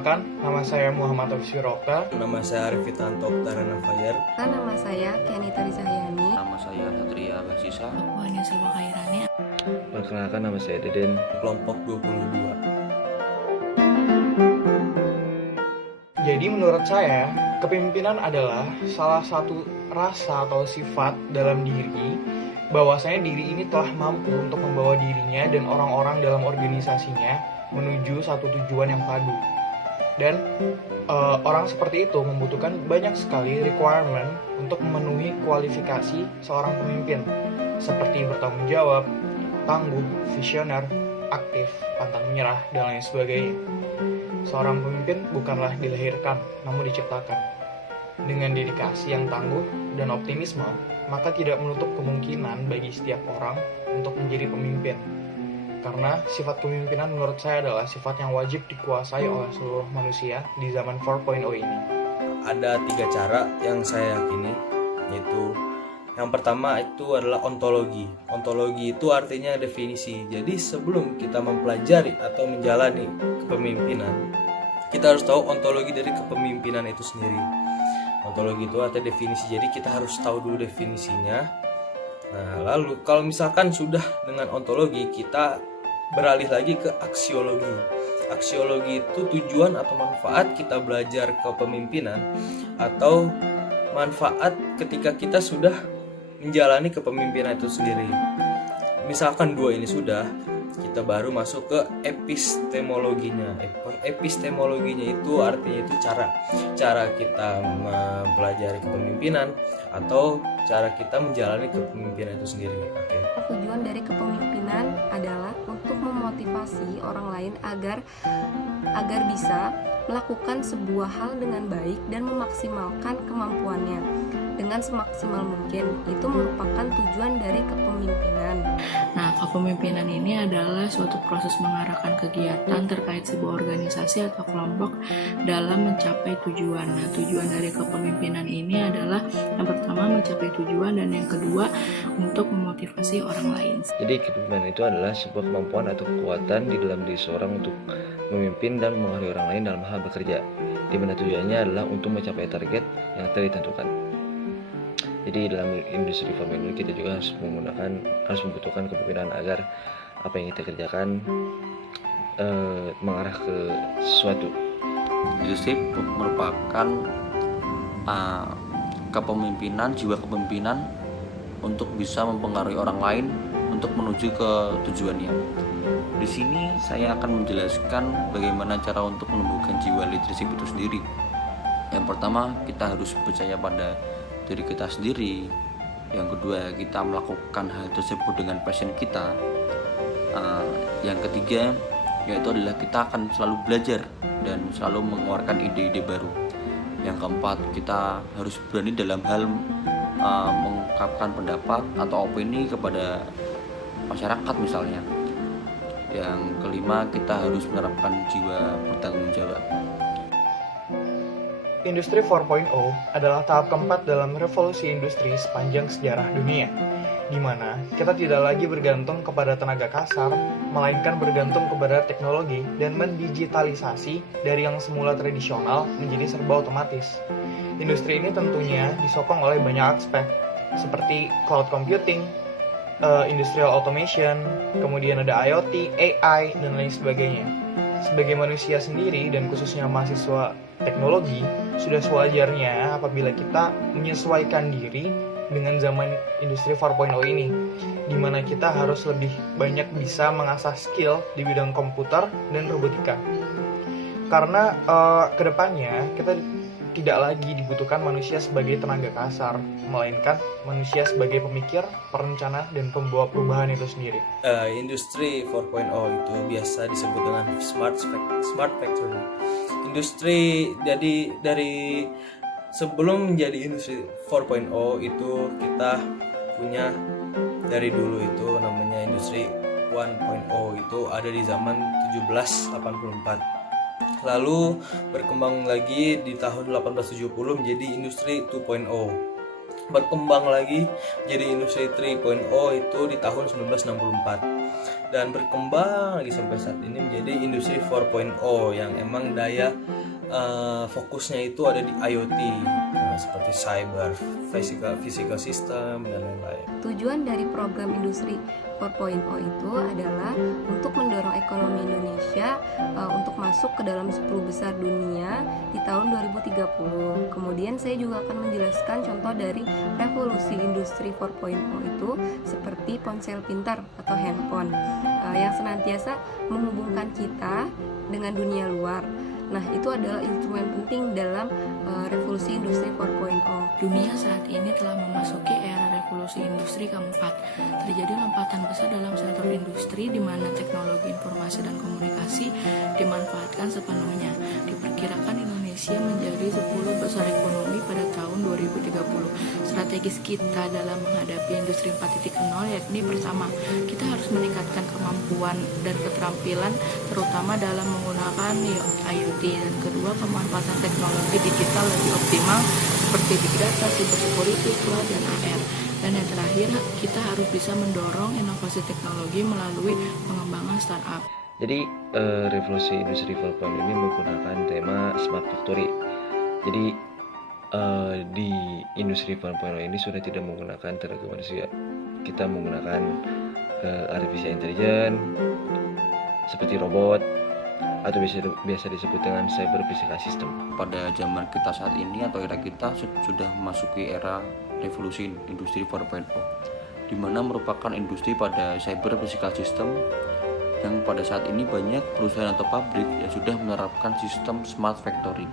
Perkenalkan, nama saya Muhammad Tafsir Okta. Nama saya Arif Fitanto Oktarana Fajar. Nama saya Kianita Rizayani. Nama saya Satria Basisa. Aku Ania Silva Khairani. Perkenalkan, nama saya Deden. Kelompok 22. Jadi menurut saya, kepemimpinan adalah salah satu rasa atau sifat dalam diri bahwasanya diri ini telah mampu untuk membawa dirinya dan orang-orang dalam organisasinya menuju satu tujuan yang padu. Dan orang seperti itu membutuhkan banyak sekali requirement untuk memenuhi kualifikasi seorang pemimpin, seperti bertanggung jawab, tangguh, visioner, aktif, pantang menyerah, dan lain sebagainya. Seorang pemimpin bukanlah dilahirkan, namun diciptakan. Dengan dedikasi yang tangguh dan optimisme, maka tidak menutup kemungkinan bagi setiap orang untuk menjadi pemimpin. Karena sifat kepemimpinan menurut saya adalah sifat yang wajib dikuasai oleh seluruh manusia di zaman 4.0 ini. Ada 3 cara yang saya yakini, yaitu yang pertama itu adalah ontologi. Ontologi itu artinya definisi. Jadi sebelum kita mempelajari atau menjalani kepemimpinan, kita harus tahu ontologi dari kepemimpinan itu sendiri. Ontologi itu artinya definisi. Jadi kita harus tahu dulu definisinya. Nah, lalu kalau misalkan sudah dengan ontologi, kita beralih lagi ke aksiologi. Aksiologi itu tujuan atau manfaat kita belajar kepemimpinan atau manfaat ketika kita sudah menjalani kepemimpinan itu sendiri. Misalkan 2 ini sudah, kita baru masuk ke epistemologinya. Epistemologinya itu artinya itu cara kita mempelajari kepemimpinan atau cara kita menjalani kepemimpinan itu sendiri. Oke. Tujuan dari kepemimpinan adalah untuk memotivasi orang lain agar bisa melakukan sebuah hal dengan baik dan memaksimalkan kemampuannya dengan semaksimal mungkin. Itu merupakan tujuan dari kepemimpinan. Nah, kepemimpinan ini adalah suatu proses mengarahkan kegiatan terkait sebuah organisasi atau kelompok dalam mencapai tujuan. Nah, tujuan dari kepemimpinan ini adalah yang pertama mencapai tujuan dan yang kedua untuk memotivasi orang lain. Jadi kepemimpinan itu adalah sebuah kemampuan atau kekuatan di dalam diri seorang untuk memimpin dan mempengaruhi orang lain dalam hal bekerja, di mana tujuannya adalah untuk mencapai target yang telah ditentukan. Jadi dalam industri 4.0 kita juga harus membutuhkan kepemimpinan agar apa yang kita kerjakan mengarah ke sesuatu. Leadership merupakan kepemimpinan, jiwa kepemimpinan untuk bisa mempengaruhi orang lain untuk menuju ke tujuannya. Di sini saya akan menjelaskan bagaimana cara untuk menumbuhkan jiwa leadership itu sendiri. Yang pertama, kita harus percaya pada diri kita sendiri. Yang kedua, kita melakukan hal tersebut dengan passion kita. Yang ketiga, yaitu adalah kita akan selalu belajar dan selalu mengeluarkan ide-ide baru. Yang keempat, kita harus berani dalam hal mengungkapkan pendapat atau opini kepada masyarakat misalnya. Yang kelima, kita harus menerapkan jiwa bertanggung jawab. Industri 4.0 adalah tahap keempat dalam revolusi industri sepanjang sejarah dunia, di mana kita tidak lagi bergantung kepada tenaga kasar, melainkan bergantung kepada teknologi dan mendigitalisasi dari yang semula tradisional menjadi serba otomatis. Industri ini tentunya disokong oleh banyak aspek, seperti cloud computing, industrial automation, kemudian ada IoT, AI, dan lain sebagainya. Sebagai manusia sendiri dan khususnya mahasiswa teknologi, sudah sewajarnya apabila kita menyesuaikan diri dengan zaman industri 4.0 ini, di mana kita harus lebih banyak bisa mengasah skill di bidang komputer dan robotika. Karena kedepannya kita tidak lagi dibutuhkan manusia sebagai tenaga kasar, melainkan manusia sebagai pemikir, perencana, dan pembawa perubahan itu sendiri. Industri 4.0 itu biasa disebut dengan smart factory. Industri jadi dari sebelum menjadi industri 4.0 itu kita punya dari dulu itu namanya industri 1.0, itu ada di zaman 1784. Lalu berkembang lagi di tahun 1870 menjadi industri 2.0. Berkembang lagi jadi industri 3.0 itu di tahun 1964. dan berkembang lagi sampai saat ini menjadi industri 4.0 yang emang daya fokusnya itu ada di IoT, seperti cyber, physical system, dan lain-lain. Tujuan dari program industri 4.0 itu adalah untuk mendorong ekonomi Indonesia untuk masuk ke dalam 10 besar dunia di tahun 2030. Kemudian saya juga akan menjelaskan contoh dari revolusi industri 4.0 itu seperti ponsel pintar atau handphone yang senantiasa menghubungkan kita dengan dunia luar. Nah, itu adalah instrumen penting dalam revolusi industri 4.0. Dunia saat ini telah memasuki era revolusi industri keempat. Terjadi lompatan besar dalam sektor industri di mana teknologi informasi dan komunikasi dimanfaatkan sepenuhnya. Diperkirakan Indonesia menjadi 10 besar ekonomi pada tahun 2030. Strategis kita dalam menghadapi industri 4.0 yakni pertama, kita harus meningkatkan kemampuan dan keterampilan terutama dalam menggunakan IoT, dan kedua, pemanfaatan teknologi digital lebih optimal seperti big data, cybersecurity, cloud, dan AR. Dan yang terakhir, kita harus bisa mendorong inovasi teknologi melalui pengembangan startup. Jadi revolusi industri 4.0 ini menggunakan tema smart factory. Jadi di industri 4.0 ini sudah tidak menggunakan tenaga manusia. Kita menggunakan artificial intelligence seperti robot atau biasa disebut dengan cyber physical system. Pada zaman kita saat ini atau era kita sudah memasuki era revolusi industri 4.0, di mana merupakan industri pada cyber physical system yang pada saat ini banyak perusahaan atau pabrik yang sudah menerapkan sistem smart factory.